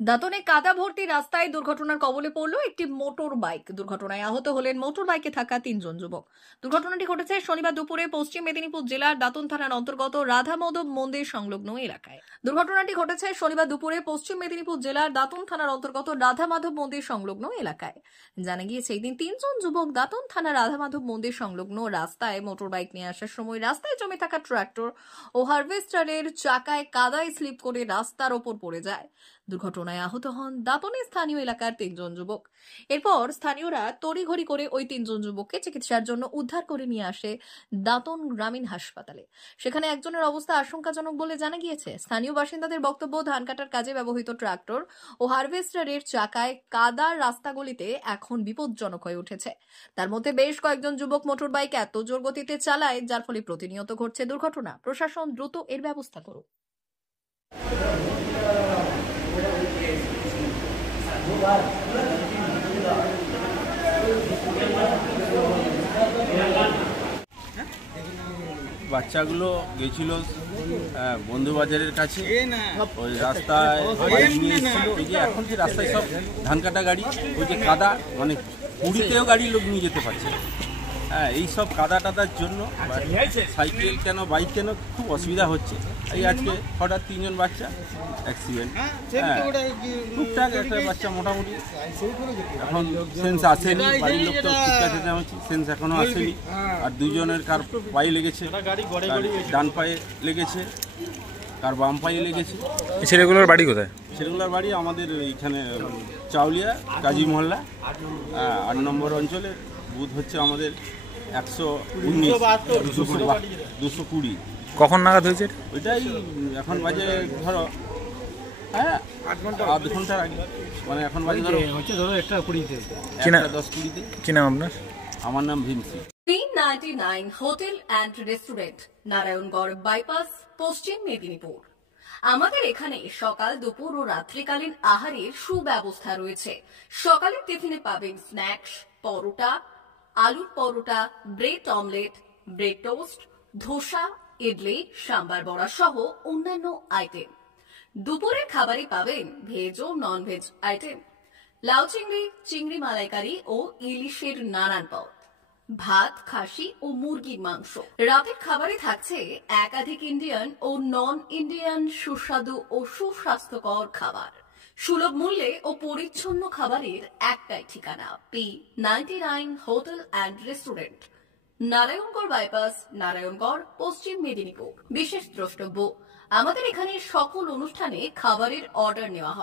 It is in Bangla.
দাঁতনে কাদা ভর্তি রাস্তায় দুর্ঘটনার কবলে পড়ল একটি মোটর বাইক। দুর্ঘটনায় আহত হলেন মোটর বাইকে থাকা 3 জন যুবক। দুর্ঘটনাটি ঘটেছে শনিবার দুপুরে পশ্চিম মেদিনীপুর জেলার দাঁতন থানার অন্তর্গত রাধা মাধব মন্দির সংলগ্ন এলাকায়। দুর্ঘটনাটি ঘটেছে শনিবার দুপুরে পশ্চিম মেদিনীপুর জেলার দাঁতন থানার অন্তর্গত রাধা মাধব মন্দির সংলগ্ন এলাকায়। জানা গিয়েছে এই দিন 3 জন যুবক দাঁতন থানার রাধা মাধব মন্দির সংলগ্ন রাস্তায় মোটর বাইক নিয়ে আসার সময় রাস্তায় জমে থাকা ট্রাক্টর ও হারভেস্টারের চাকায় কাদায় স্লিপ করে রাস্তার ওপর পড়ে যায়। দুর্ঘটনায় আহত হন দাঁতনের স্থানীয় এলাকার 3 জন যুবক। এরপর স্থানীয়রা তড়িঘড়ি করে ওই 3 জন যুবককে চিকিৎসার জন্য উদ্ধার করে নিয়ে আসে দাঁতন গ্রামীণ হাসপাতালে। সেখানে একজনের অবস্থা আশঙ্কাজনক বলে জানা গিয়েছে। স্থানীয় বাসিন্দাদের বক্তব্য, ধান কাটার কাজে ব্যবহৃত ট্রাক্টর ও হারভেস্টারের চাকায় কাদার রাস্তাগুলিতে এখন বিপজ্জনক হয়ে উঠেছে। তার মধ্যে বেশ কয়েকজন যুবক মোটর বাইক এত জোর গতিতে চালায় যার ফলে প্রতিনিয়ত ঘটছে দুর্ঘটনা। প্রশাসন দ্রুত এর ব্যবস্থা করুক। বাচ্চাগুলো গেছিল বন্ধুবাজারের কাছে, ওই রাস্তায় বাইক নিয়ে এসেছিল। ওই যে এখন যে রাস্তায় সব ধান কাটা গাড়ি, ওই যে কাদা, মানে পুরীতেও গাড়ি লোক নিয়ে যেতে পারছে। হ্যাঁ, এই সব কাদা টাদার জন্য সাইকেল কেন বাইক কেন খুব অসুবিধা হচ্ছে। এই আজকে হঠাৎ 3 জন বাচ্চা অ্যাক্সিডেন্ট। হ্যাঁ, টুকটাক একটা বাচ্চা মোটামুটি এখন সেন্স আসেনি, বাড়ির লোক তো চিৎকার চেঁচামেচি, সেন্স এখনো আসেনি। আর 2জনের কার পায়ে লেগেছে, ডান পায়ে লেগেছে, কার বাম পায়ে লেগেছে। ছেলেগুলোর বাড়ি কোথায়? ছেলেগুলোর বাড়ি আমাদের এইখানে চাউলিয়া কাজী মহল্লা 8 নম্বর অঞ্চলে। বুথ হচ্ছে আমাদের 220। কখন নাগাদ হয়েছে? ওইটাই এখন বাজে ধরো আধ ঘন্টার আগে, মানে এখন বাজে ধরো 1:20-তে। কি নাম আপনার? আমার নাম Vinci. 399 hotel and restaurant, Narayangarh bypass, পশ্চিম মেদিনীপুর। আমাদের এখানে সকাল, দুপুর ও রাত্রিকালীন আহারের সুব্যবস্থা রয়েছে। সকালের টিফিনে পাবেন স্ন্যাক্স, পরোটা, আলুর paratha, bread omelette, bread toast, dosa, idli, sambar vada সহ অন্যান্য আইটেম। দুপুরের খাবারে পাবেন ভেজ ও নন ভেজ আইটেম, লাউ চিংড়ি, চিংড়ি মালাইকারি ও ইলিশের নানান পদ, ভাত, খাসি ও মুরগির মাংস। রাতের খাবারে থাকছে একাধিক ইন্ডিয়ান ও নন ইন্ডিয়ান সুস্বাদু ও সুস্বাস্থ্যকর খাবার। সুলভ মূল্যে ও পরিচ্ছন্ন খাবারের একটাই ঠিকানা, P99 hotel and restaurant, Narayangarh bypass, Narayangarh, পশ্চিম মেদিনীপুর। বিশেষ দ্রষ্টব্য, আমাদের এখানে সকল অনুষ্ঠানে খাবারের অর্ডার নেওয়া হয়।